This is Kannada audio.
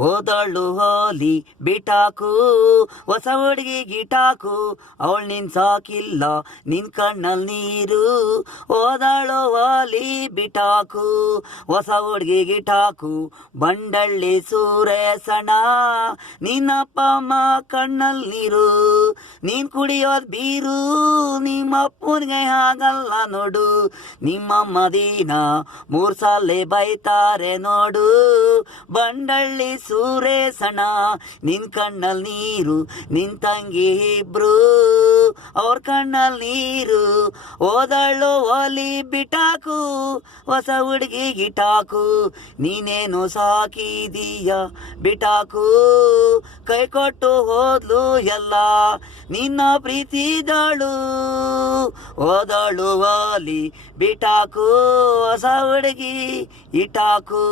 ಹೋದಳು ಹೋಲಿ ಬಿಟಾಕು ಹೊಸ ಹುಡುಗಿ ಗಿಟಾಕು ಅವಳು ನಿನ್ ಸಾಕಿಲ್ಲ ನಿನ್ ಕಣ್ಣಲ್ ನೀರು. ಹೋದಳು ಹೋಲಿ ಬಿಟಾಕು ಹೊಸ ಹುಡುಗಿ ಗಿಟಾಕು ಬಂಡಳ್ಳಿ ಸೂರೇಸಣ ನಿನ್ನಪ್ಪ ಅಮ್ಮ ಕಣ್ಣಲ್ ನೀರು. ನೀನ್ ಕುಡಿಯೋದ್ ಬೀರು ನಿಮ್ಮ ಅಪ್ಪನಿಗೆ ಆಗಲ್ಲ ನೋಡು. ನಿಮ್ಮಮ್ಮ ದಿನ 3 ಸಾಲೆ ಬೈತಾರೆ ನೋಡು. ಬಂಡಳ್ಳಿ ಸೂರೇಸಣ ನಿನ್ ಕಣ್ಣಲ್ ನೀರು ನಿನ್ ತಂಗಿ ಇಬ್ರು ಅವ್ರ ಕಣ್ಣಲ್ ನೀರು. ಓದಳು ಒಲಿ ಬಿಟಾಕು ಹೊಸ ಹುಡುಗಿ ಗಿಟಾಕು ನೀನೇನು ಸಾಕಿದೀಯ ಬಿಟಾಕು. ಕೈ ಕೊಟ್ಟು ಹೋದ್ಲು ಎಲ್ಲ ನಿನ್ನ ಪ್ರೀತಿದಳು. ಓದಳು ಒಲಿ ಬಿಟಾಕು ಹೊಸ ಹುಡುಗಿ ಇಟಾಕು.